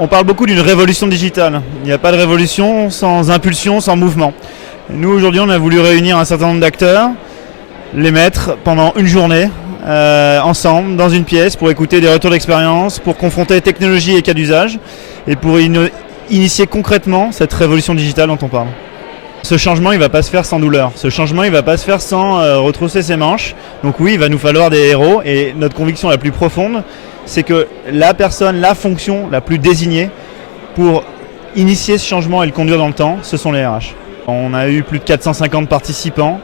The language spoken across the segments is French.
On parle beaucoup d'une révolution digitale. Il n'y a pas de révolution sans impulsion, sans mouvement. Nous, aujourd'hui, on a voulu réunir un certain nombre d'acteurs, les mettre pendant une journée, ensemble, dans une pièce, pour écouter des retours d'expérience, pour confronter technologie et cas d'usage, et pour initier concrètement cette révolution digitale dont on parle. Ce changement, il ne va pas se faire sans douleur. Ce changement, il ne va pas se faire sans retrousser ses manches. Donc oui, il va nous falloir des héros, et notre conviction la plus profonde, c'est que la personne, la fonction la plus désignée pour initier ce changement et le conduire dans le temps, ce sont les RH. On a eu plus de 450 participants,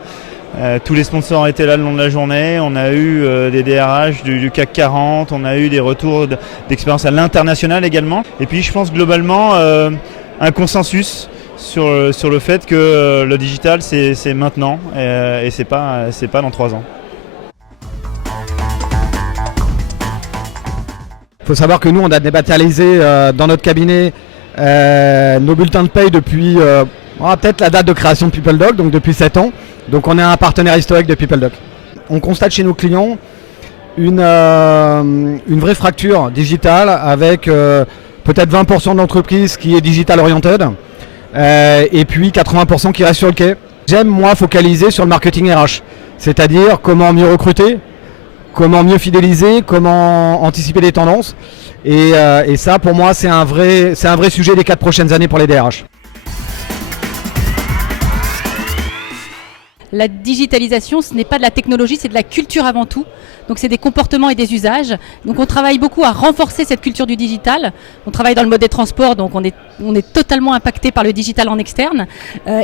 tous les sponsors étaient là le long de la journée, on a eu des DRH du CAC 40, on a eu des retours d'expérience à l'international également. Et puis je pense globalement un consensus sur le fait que le digital c'est maintenant et c'est pas dans 3 ans. Il faut savoir que nous, on a dématérialisé dans notre cabinet nos bulletins de paye depuis peut-être la date de création de PeopleDoc, donc depuis 7 ans. Donc on est un partenaire historique de PeopleDoc. On constate chez nos clients une vraie fracture digitale avec peut-être 20% de l'entreprise qui est digital oriented et puis 80% qui reste sur le quai. J'aime moi focaliser sur le marketing RH, c'est-à-dire comment mieux recruter, comment mieux fidéliser, comment anticiper les tendances. Et ça, pour moi, c'est un vrai sujet des 4 prochaines années pour les DRH. La digitalisation, ce n'est pas de la technologie, c'est de la culture avant tout. Donc c'est des comportements et des usages. Donc on travaille beaucoup à renforcer cette culture du digital. On travaille dans le mode des transports, donc on est totalement impacté par le digital en externe.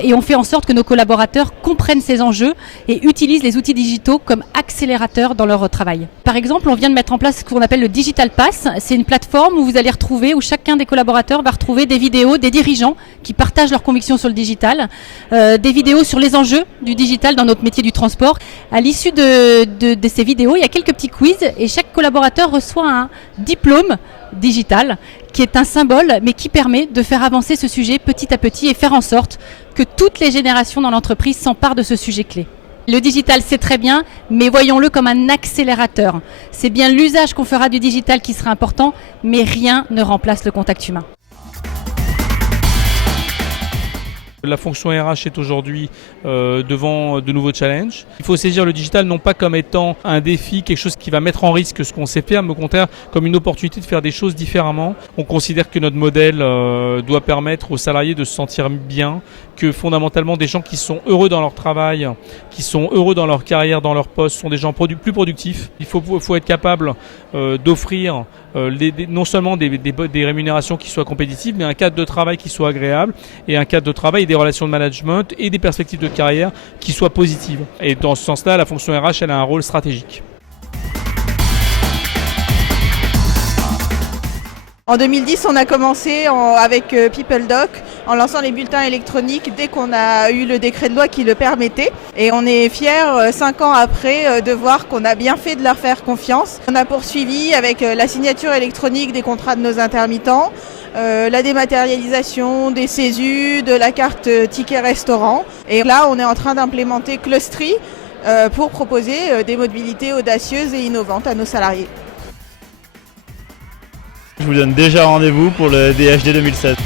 Et on fait en sorte que nos collaborateurs comprennent ces enjeux et utilisent les outils digitaux comme accélérateurs dans leur travail. Par exemple, on vient de mettre en place ce qu'on appelle le Digital Pass. C'est une plateforme où vous allez retrouver, où chacun des collaborateurs va retrouver des vidéos des dirigeants qui partagent leurs convictions sur le digital, des vidéos sur les enjeux du digital dans notre métier du transport. À l'issue de ces vidéos, il y a quelques petits quiz et chaque collaborateur reçoit un diplôme digital qui est un symbole mais qui permet de faire avancer ce sujet petit à petit et faire en sorte que toutes les générations dans l'entreprise s'emparent de ce sujet clé. Le digital, c'est très bien, mais voyons-le comme un accélérateur. C'est bien l'usage qu'on fera du digital qui sera important, mais rien ne remplace le contact humain. La fonction RH est aujourd'hui devant de nouveaux challenges. Il faut saisir le digital non pas comme étant un défi, quelque chose qui va mettre en risque ce qu'on sait faire, mais au contraire comme une opportunité de faire des choses différemment. On considère que notre modèle doit permettre aux salariés de se sentir bien, que fondamentalement des gens qui sont heureux dans leur travail, qui sont heureux dans leur carrière, dans leur poste, sont des gens plus productifs. Il faut être capable d'offrir non seulement des rémunérations qui soient compétitives, mais un cadre de travail qui soit agréable et un cadre de travail et des relations de management et des perspectives de carrière qui soient positives. Et dans ce sens-là, la fonction RH, elle a un rôle stratégique. En 2010, on a commencé avec PeopleDoc en lançant les bulletins électroniques dès qu'on a eu le décret de loi qui le permettait. Et on est fiers, 5 ans après, de voir qu'on a bien fait de leur faire confiance. On a poursuivi avec la signature électronique des contrats de nos intermittents, la dématérialisation des CESU, de la carte ticket restaurant. Et là, on est en train d'implémenter Clustry pour proposer des mobilités audacieuses et innovantes à nos salariés. Je vous donne déjà rendez-vous pour le DHD 2007.